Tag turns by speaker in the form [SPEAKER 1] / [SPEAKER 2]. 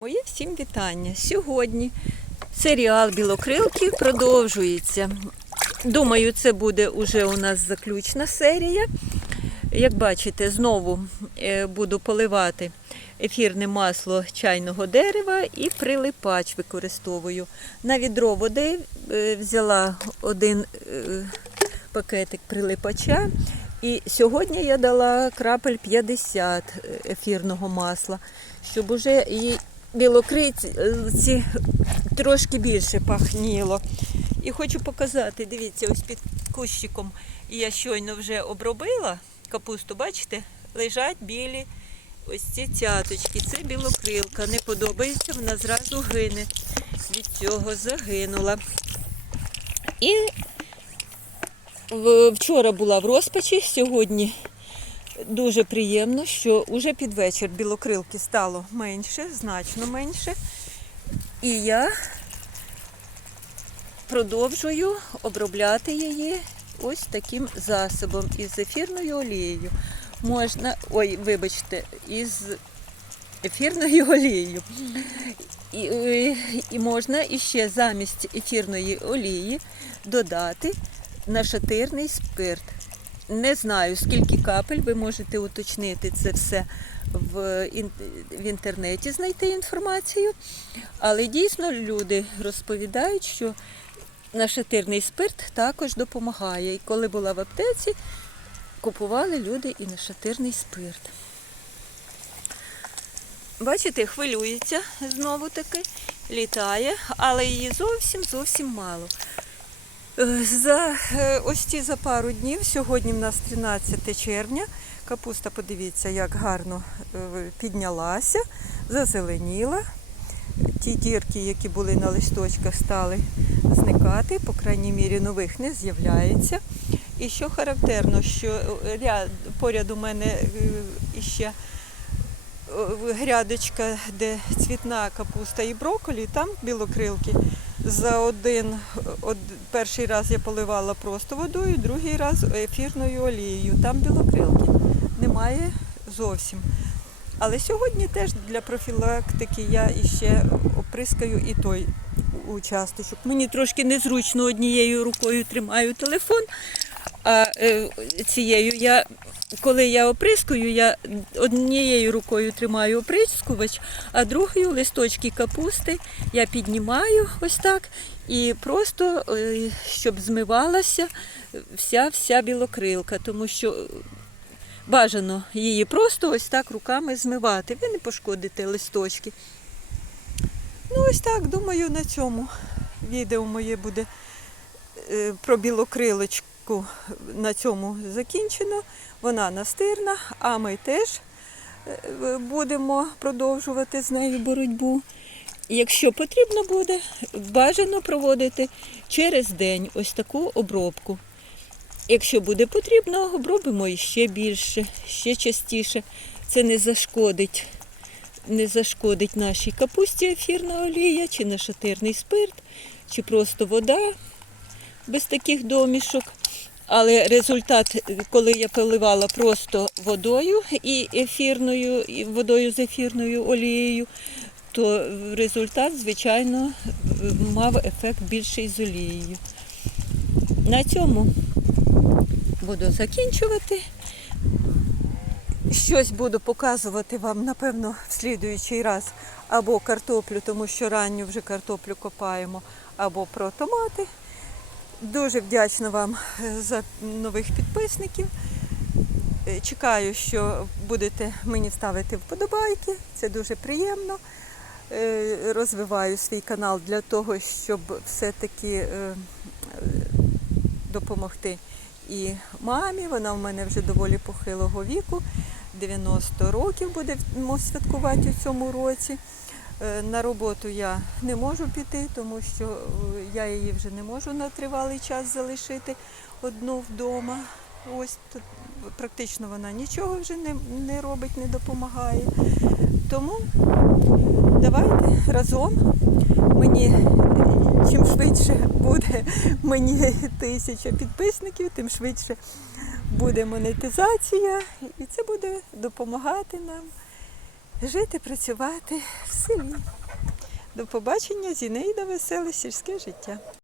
[SPEAKER 1] Моє всім вітання. Сьогодні серіал Білокрилки продовжується. Думаю, це буде уже у нас заключна серія. Як бачите, знову е, буду поливати ефірне масло чайного дерева і прилипач використовую. На відро води е, взяла один е, пакетик прилипача. І сьогодні я дала крапель 50 ефірного масла, щоб уже і білокриці трошки більше пахніло. І хочу показати, дивіться, ось під кущиком я щойно вже обробила капусту, бачите, лежать білі ось ці цяточки. Це білокрилка. Не подобається, вона зразу гине. Від цього загинула. І вчора була в розпачі, сьогодні дуже приємно, що уже під вечір білокрилки стало менше, значно менше. І я продовжую обробляти її ось таким засобом із ефірною олією. Можна, ой, вибачте, із ефірною олією. І, і можна іще замість ефірної олії додати нашатирний спирт. Не знаю, скільки капель, ви можете уточнити це все в, інтернеті, знайти інформацію. Але дійсно люди розповідають, що нашатирний спирт також допомагає. І коли була в аптеці, купували люди і нашатирний спирт. Бачите, хвилюється знову таки, літає, але її зовсім зовсім мало. За е, ось ці за пару днів, сьогодні в нас 13 червня. Капуста, подивіться, як гарно е, піднялася, зазеленіла. Ті дірки, які були на листочках, стали зникати, по крайній мірі нових не з'являється. І що характерно, що е, ряд, поряд у мене е, іще е, грядочка, де цвітна капуста і брокколі, там білокрилки. За один, од, перший раз я поливала просто водою, другий раз ефірною олією. Там білокрилки немає зовсім. Але сьогодні теж для профілактики я іще оприскаю і той участочок. Мені трошки незручно однією рукою тримаю телефон, а е, цією я, коли я оприскую, я однією рукою тримаю оприскувач, а другою листочки капусти я піднімаю ось так і просто е, щоб змивалася вся вся білокрилка, тому що бажано її просто ось так руками змивати. Ви не пошкодите листочки. Ну, ось так, думаю, на цьому відео моє буде е, про білокрилочку на цьому закінчено. Вона настирна, а ми теж е, будемо продовжувати з нею боротьбу. Якщо потрібно буде, бажано проводити через день ось таку обробку. Якщо буде потрібно, обробимо іще більше, ще частіше. Це не зашкодить, не зашкодить нашій капусті ефірна олія, чи нашатирний спирт, чи просто вода без таких домішок. Але результат, коли я поливала просто водою і ефірною, і водою з ефірною олією, то результат, звичайно, мав ефект більший з олією. На цьому буду закінчувати. Щось буду показувати вам, напевно, в слідуючий раз або картоплю, тому що ранню вже картоплю копаємо, або про томати. Дуже вдячна вам е, за нових підписників. Е, Чекаю, що будете мені ставити вподобайки. Це дуже приємно. Е, Розвиваю свій канал для того, щоб все-таки допомогти і мамі. Вона в мене вже доволі похилого віку. 90 років будемо святкувати у цьому році. Е, На роботу я не можу піти, тому що е, я її вже не можу на тривалий час залишити одну вдома. Ось тут практично вона нічого вже не, не робить, не допомагає. Тому давайте разом мені чим швидше буде мені тисяча підписників, тим швидше буде монетизація, і це буде допомагати нам жити, працювати в селі. До побачення, Зінейда, веселе сільське життя.